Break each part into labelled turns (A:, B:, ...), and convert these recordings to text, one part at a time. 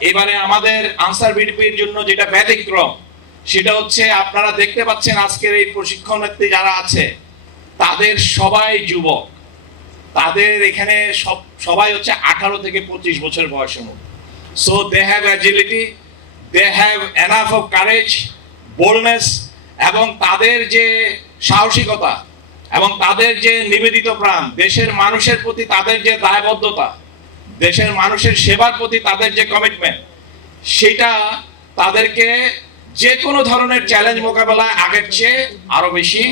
A: এবারে আমাদের আনসার বিডিপির জন্য যেটা ব্যতিক্রম, সেটা হচ্ছে আপনারা দেখতে পাচ্ছেন আজকের এই প্রশিক্ষণার্থী যারা আছে, তাদের সবাই যুবক। তাদের এখানে সব, সবাই হচ্ছে আঠারো থেকে পঁচিশ বছর বয়সের মধ্যে। So they have agility they have enough of courage boldness এবং তাদের যে সাহসিকতা এবং তাদের যে নিবেদিত প্রাণ, দেশের মানুষের প্রতি তাদের যে দায়বদ্ধতা দেশের মানুষের সেবার প্রতি তাদের যে কমিটমেন্ট সেটা তাদেরকে যে কোনো ধরনের চ্যালেঞ্জ মোকাবেলায় আগের চেয়ে আরও বেশি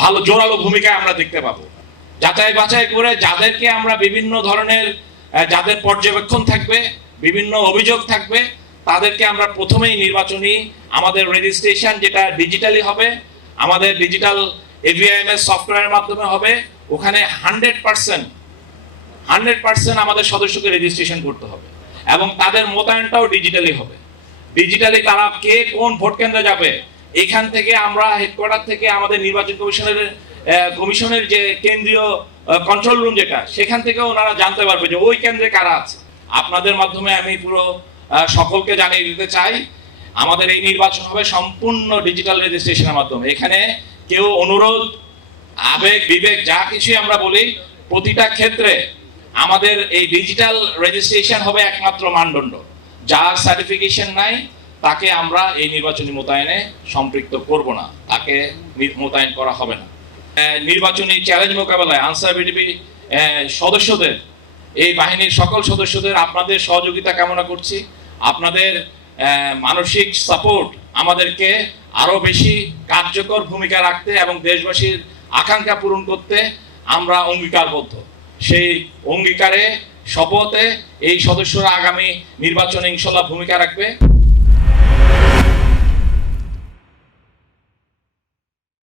A: ভালো, জোরালো ভূমিকা আমরা দেখতে পাবো। যাচাই বাছাই করে যাদেরকে আমরা বিভিন্ন ধরনের যাদের পর্যবেক্ষণ থাকবে, বিভিন্ন অভিযোগ থাকবে, তাদেরকে আমরা প্রথমেই নির্বাচনী আমাদের রেজিস্ট্রেশন যেটা ডিজিটালি হবে, আমাদের ডিজিটাল এভিআইএমএস সফটওয়্যারের মাধ্যমে হবে, ওখানে হান্ড্রেড পার্সেন্ট হান্ড্রেড পার্সেন্ট আমাদের সদস্যকে রেজিস্ট্রেশন করতে হবে এবং তাদের মোতায়েনটাও ডিজিটালি হবে। ডিজিটালি তারা কে কোন ভোট কেন্দ্রে যাবে, এখান থেকে আমরা হেডকোয়ার্টার থেকে আমাদের নির্বাচন কমিশনের কমিশনের যে কেন্দ্রীয় কন্ট্রোল রুম যেটা, সেখান থেকে ওনারা জানতে পারবে যে ওই কেন্দ্রে কারা আছে। আপনাদের মাধ্যমে আমি পুরো সকলকে জানিয়ে দিতে চাই, আমাদের এই নির্বাচন হবে সম্পূর্ণ ডিজিটাল রেজিস্ট্রেশনের মাধ্যমে। এখানে কেউ অনুরোধ, আবেগ, বিবেক, যা কিছুই আমরা বলি, প্রতিটা ক্ষেত্রে আমাদের এই ডিজিটাল রেজিস্ট্রেশন হবে একমাত্র মানদণ্ড। যার সার্টিফিকেশন নাই, তাকে আমরা এই নির্বাচনী মোতায়েনে সম্পৃক্ত করব না। তাকে মোতায়েন করা হবে না। নির্বাচনী চ্যালেঞ্জ মোকাবেলায় আনসার বিডিপি সদস্যদের, এই বাহিনীর সকল সদস্যদের আপনাদের সহযোগিতা কামনা করছি। আপনাদের মানসিক সাপোর্ট আমাদেরকে আরও বেশি কার্যকর ভূমিকা রাখতে এবং দেশবাসীর আকাঙ্ক্ষা পূরণ করতে আমরা অঙ্গীকারবদ্ধ। সেই অঙ্গীকারে শপথে এই সদস্যরা আগামী নির্বাচনে ইনশাল্লাহ ভূমিকা রাখবে।